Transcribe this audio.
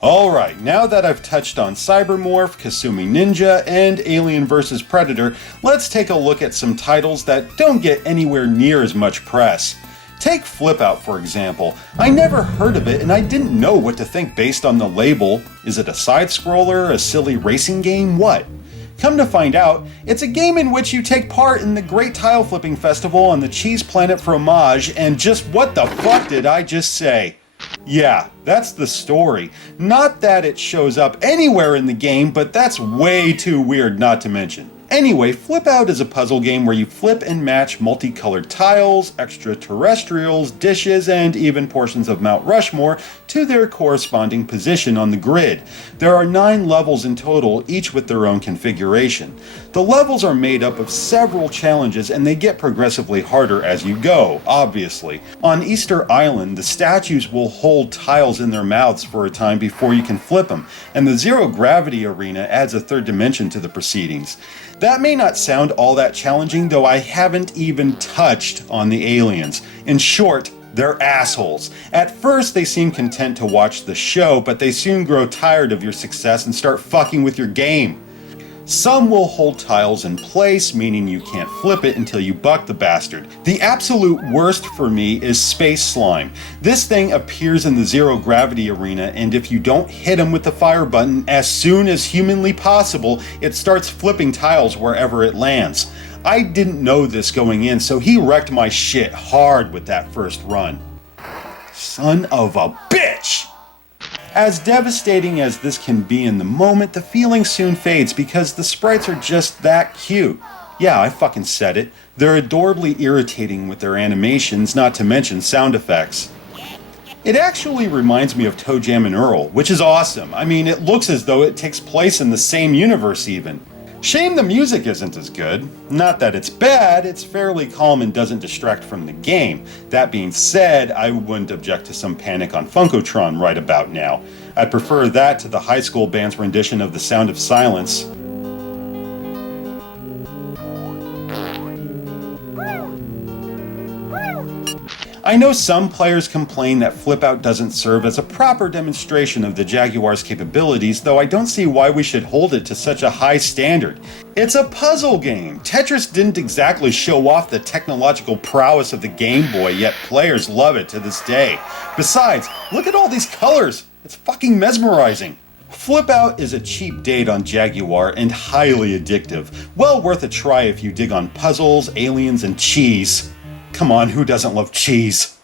Alright, now that I've touched on Cybermorph, Kasumi Ninja, and Alien vs. Predator, let's take a look at some titles that don't get anywhere near as much press. Take FlipOut for example. I never heard of it and I didn't know what to think based on the label. Is it a side-scroller, a silly racing game, what? Come to find out, it's a game in which you take part in the Great Tile Flipping Festival on the Cheese Planet Fromage, and just what the fuck did I just say? Yeah, that's the story. Not that it shows up anywhere in the game, but that's way too weird not to mention. Anyway, FlipOut is a puzzle game where you flip and match multicolored tiles, extraterrestrials, dishes, and even portions of Mount Rushmore to their corresponding position on the grid. There are 9 levels in total, each with their own configuration. The levels are made up of several challenges and they get progressively harder as you go, obviously. On Easter Island, the statues will hold tiles in their mouths for a time before you can flip them, and the zero gravity arena adds a third dimension to the proceedings. That may not sound all that challenging, though I haven't even touched on the aliens. In short, they're assholes. At first they seem content to watch the show, but they soon grow tired of your success and start fucking with your game. Some will hold tiles in place, meaning you can't flip it until you buck the bastard. The absolute worst for me is Space Slime. This thing appears in the zero gravity arena, and if you don't hit him with the fire button as soon as humanly possible, it starts flipping tiles wherever it lands. I didn't know this going in, so he wrecked my shit hard with that first run. Son of a bitch! As devastating as this can be in the moment, the feeling soon fades because the sprites are just that cute. Yeah, I fucking said it. They're adorably irritating with their animations, not to mention sound effects. It actually reminds me of Toe Jam and Earl, which is awesome. I mean, it looks as though it takes place in the same universe even. Shame the music isn't as good. Not that it's bad, it's fairly calm and doesn't distract from the game. That being said, I wouldn't object to some Panic on Funkotron right about now. I'd prefer that to the high school band's rendition of The Sound of Silence. I know some players complain that FlipOut doesn't serve as a proper demonstration of the Jaguar's capabilities, though I don't see why we should hold it to such a high standard. It's a puzzle game. Tetris didn't exactly show off the technological prowess of the Game Boy, yet players love it to this day. Besides, look at all these colors! It's fucking mesmerizing. FlipOut is a cheap date on Jaguar and highly addictive. Well worth a try if you dig on puzzles, aliens, and cheese. Come on, who doesn't love cheese?